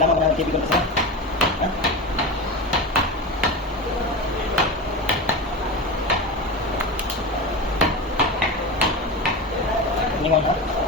lamang na TV ko na sana. Ha? Iniwan ha?